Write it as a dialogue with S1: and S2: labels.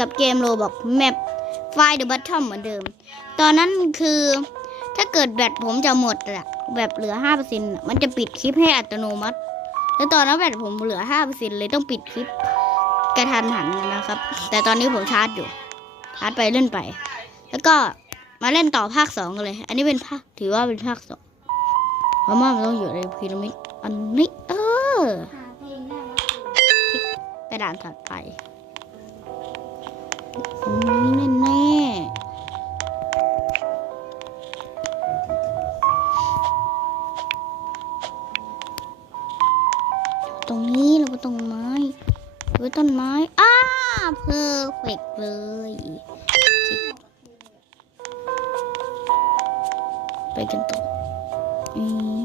S1: กับเกมโรบอกแมปไฟเดอะบัตทอมเหมือนเดิม ตอนนั้นคือถ้าเกิดแบตผมจะหมดอะแบบเหลือห้าเปอร์เซ็นต์มันจะปิดคลิปให้อัตโนมัติ แล้วตอนนั้นแบตผมเหลือห้าเปอร์เซ็นต์เลยต้องปิดคลิปกระทันหันนะครับ แต่ตอนนี้ผมชาร์จอยู่ ชาร์จไปเล่นไป แล้วก็มาเล่นต่อภาคสองกันเลย อันนี้เป็นภาคถือว่าเป็นภาคสองเพราะว่ามันต้องอยู่ในพีระมิดอันนี้เออ
S2: หาเพลงได้แล้ว
S1: ไปด่านถัดไป ตรงนี้เราไปตรงไม้ไว้ต้นไม้อ้าเพอร์เฟกเลยไปกันต่ออืม